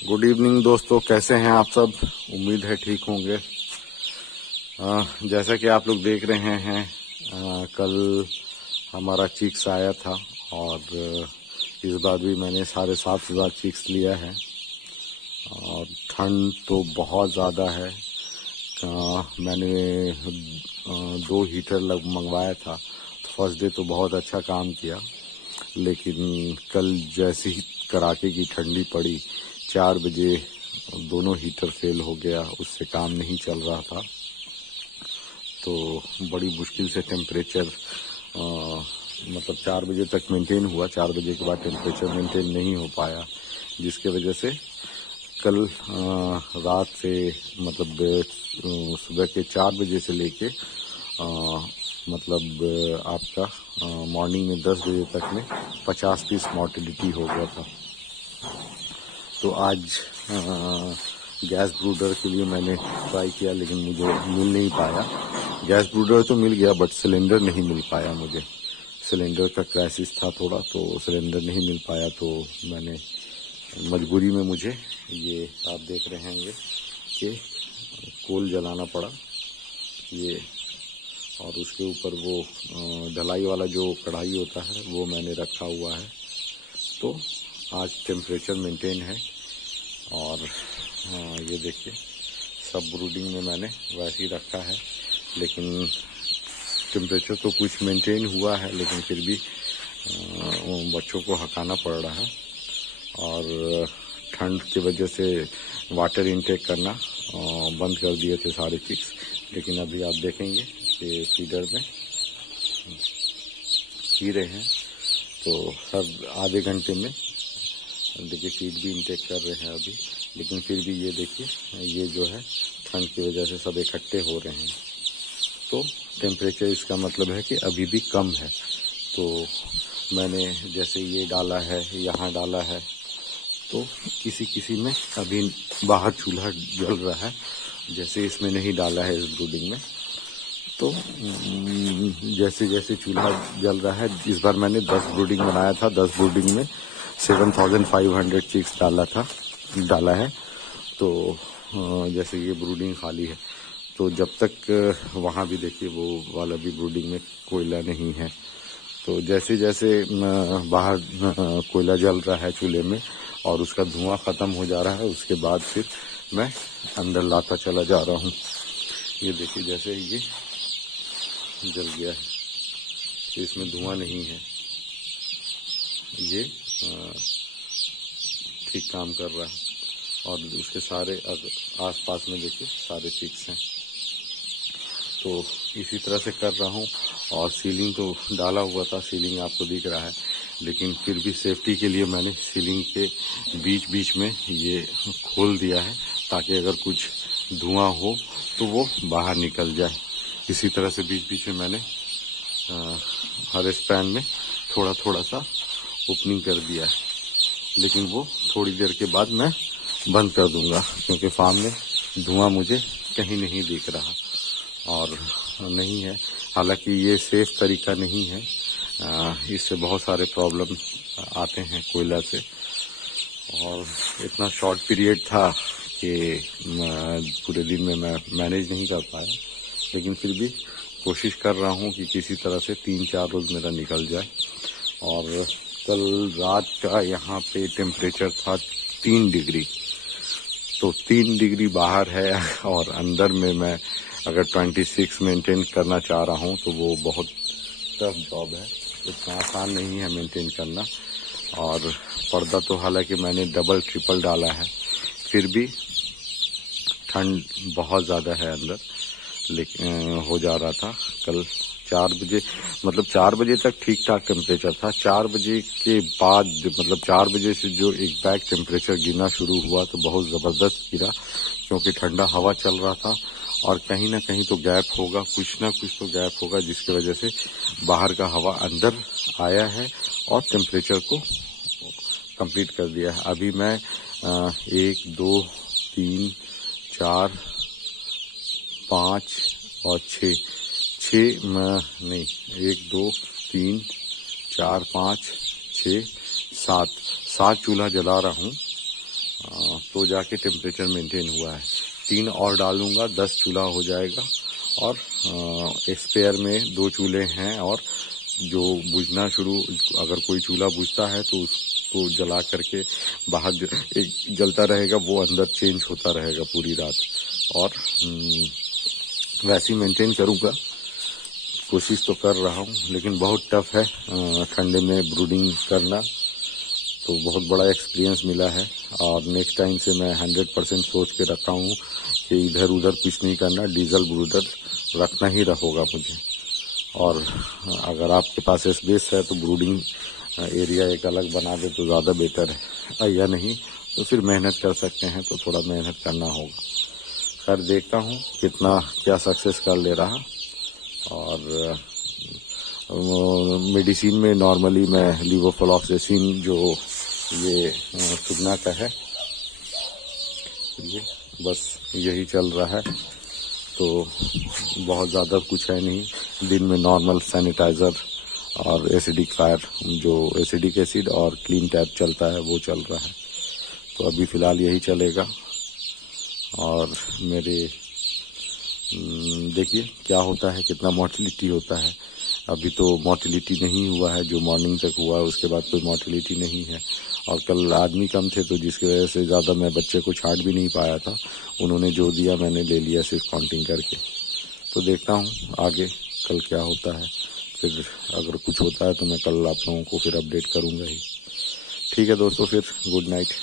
Good evening दोस्तों, कैसे हैं आप सब। उम्मीद है ठीक होंगे। जैसा कि आप लोग देख रहे हैं, कल हमारा चिक्स आया था और इस बार भी मैंने 7,500 चिक्स लिया है। और ठंड तो बहुत ज़्यादा है। मैंने 2 हीटर मंगवाया था। फर्स्ट डे तो बहुत अच्छा काम किया, लेकिन कल जैसे ही कड़ाके की ठंडी पड़ी, 4 बजे दोनों हीटर फेल हो गया, उससे काम नहीं चल रहा था। तो बड़ी मुश्किल से टेम्परेचर मतलब 4 बजे तक मेंटेन हुआ। 4 बजे के बाद टेम्परेचर मेंटेन नहीं हो पाया, जिसके वजह से कल रात से मतलब सुबह के 4 बजे से लेके मतलब आपका मॉर्निंग में 10 बजे तक में 50 पीस मॉर्टिलिटी हो गया था। तो आज गैस ब्रूडर के लिए मैंने ट्राई किया, लेकिन मुझे मिल नहीं पाया। गैस ब्रूडर तो मिल गया, बट सिलेंडर नहीं मिल पाया मुझे। सिलेंडर का क्राइसिस था थोड़ा, तो सिलेंडर नहीं मिल पाया। तो मैंने मजबूरी में मुझे ये आप देख रहे होंगे कि कोल जलाना पड़ा ये, और उसके ऊपर वो ढलाई वाला जो कढ़ाई होता है वो मैंने रखा हुआ है। तो आज टेम्परेचर मेंटेन है। और ये देखिए, सब ब्रूडिंग में मैंने वैसे ही रखा है, लेकिन टेम्परेचर तो कुछ मेंटेन हुआ है, लेकिन फिर भी बच्चों को हकाना पड़ रहा है। और ठंड की वजह से वाटर इनटेक करना बंद कर दिए थे सारे चिक्स। लेकिन अभी आप देखेंगे कि फीडर में पी रहे हैं, तो हर आधे घंटे में देखिए फीड भी इनटेक कर रहे हैं अभी। लेकिन फिर भी ये देखिए, ये जो है ठंड की वजह से सब इकट्ठे हो रहे हैं। तो टेम्परेचर इसका मतलब है कि अभी भी कम है। तो मैंने जैसे ये डाला है, यहाँ डाला है, तो किसी किसी में अभी बाहर चूल्हा जल रहा है, जैसे इसमें नहीं डाला है इस ब्रूडिंग में। तो जैसे जैसे चूल्हा जल रहा है, इस बार मैंने 10 ब्रूडिंग बनाया था। 10 ब्रूडिंग में 7,500 चिक्स डाला है। तो जैसे ये ब्रूडिंग खाली है, तो जब तक वहाँ भी देखिए वो वाला भी ब्रूडिंग में कोयला नहीं है। तो जैसे जैसे बाहर कोयला जल रहा है चूल्हे में और उसका धुआं ख़त्म हो जा रहा है, उसके बाद फिर मैं अंदर लाता चला जा रहा हूँ। ये देखिए, जैसे ये जल गया है, तो इसमें धुआं नहीं है। ये ठीक काम कर रहा है। और उसके सारे आसपास में देखिए सारे चिक्स हैं। तो इसी तरह से कर रहा हूँ। और सीलिंग तो डाला हुआ था, सीलिंग आपको दिख रहा है, लेकिन फिर भी सेफ्टी के लिए मैंने सीलिंग के बीच बीच में ये खोल दिया है, ताकि अगर कुछ धुआं हो तो वो बाहर निकल जाए। इसी तरह से बीच बीच में मैंने हर स्पैन में थोड़ा थोड़ा सा ओपनिंग कर दिया है। लेकिन वो थोड़ी देर के बाद मैं बंद कर दूंगा, क्योंकि फार्म में धुआं मुझे कहीं नहीं दिख रहा और नहीं है। हालांकि ये सेफ तरीका नहीं है, इससे बहुत सारे प्रॉब्लम आते हैं कोयला से। और इतना शॉर्ट पीरियड था कि पूरे दिन में मैं मैनेज नहीं कर पाया, लेकिन फिर भी कोशिश कर रहा हूँ कि किसी तरह से 3-4 रोज़ मेरा निकल जाए। और कल रात का यहाँ पे टेम्परेचर था 3 डिग्री, तो 3 डिग्री बाहर है और अंदर में मैं अगर 26 मेंटेन करना चाह रहा हूँ तो वो बहुत टफ जॉब है, इतना आसान नहीं है मेंटेन करना। और पर्दा तो हालांकि मैंने डबल ट्रिपल डाला है, फिर भी ठंड बहुत ज़्यादा है अंदर। लेकिन हो जा रहा था कल 4 बजे, मतलब 4 बजे तक ठीक ठाक टेम्परेचर था। 4 बजे के बाद मतलब 4 बजे से जो एक बैग टेम्परेचर गिरना शुरू हुआ तो बहुत ज़बरदस्त गिरा, क्योंकि ठंडा हवा चल रहा था। और कहीं ना कहीं तो गैप होगा, कुछ ना कुछ तो गैप होगा, जिसकी वजह से बाहर का हवा अंदर आया है और टेम्परेचर को कंप्लीट कर दिया है। अभी मैं 1 2 3 4 5 और 6 नहीं 1 2 3 4 5 6 7 चूल्हा जला रहा हूँ। तो जाके टेम्परेचर मेंटेन हुआ है। 3 और डालूंगा 10 चूल्हा हो जाएगा। और स्पेयर में 2 चूल्हे हैं, और जो बुझना शुरू, अगर कोई चूल्हा बुझता है तो उसको जला करके बाहर एक जलता रहेगा, वो अंदर चेंज होता रहेगा पूरी रात। और वैसे ही मेंटेन करूँगा, कोशिश तो कर रहा हूँ, लेकिन बहुत टफ है ठंडे में ब्रूडिंग करना। तो बहुत बड़ा एक्सपीरियंस मिला है, और नेक्स्ट टाइम से मैं 100% सोच के रखा हूँ कि इधर उधर कुछ नहीं करना, डीजल ब्रूडर रखना ही होगा मुझे। और अगर आपके पास स्पेस है तो ब्रूडिंग एरिया एक अलग बना दे तो ज़्यादा बेटर है, या नहीं तो फिर मेहनत कर सकते हैं, तो थोड़ा मेहनत करना होगा। खैर देखता हूँ कितना क्या सक्सेस कर ले रहा। और मेडिसिन में नॉर्मली मैं लीवोफ्लॉक्सेसिन, जो ये सुगना का है, ये बस यही चल रहा है। तो बहुत ज़्यादा कुछ है नहीं, दिन में नॉर्मल सैनिटाइज़र और एसिडिक फायर, जो एसिडिक एसिड और क्लीन टैप चलता है वो चल रहा है। तो अभी फ़िलहाल यही चलेगा। और मेरे देखिए क्या होता है, कितना मोर्टिलिटी होता है। अभी तो मोर्टिलिटी नहीं हुआ है, जो मॉर्निंग तक हुआ है उसके बाद कोई मोर्टिलिटी नहीं है। और कल आदमी कम थे, तो जिसकी वजह से ज़्यादा मैं बच्चे को छांट भी नहीं पाया था। उन्होंने जो दिया मैंने ले लिया सिर्फ काउंटिंग करके। तो देखता हूँ आगे कल क्या होता है, फिर अगर कुछ होता है तो मैं कल आप लोगों को फिर अपडेट करूँगा ही। ठीक है दोस्तों, फिर गुड नाइट।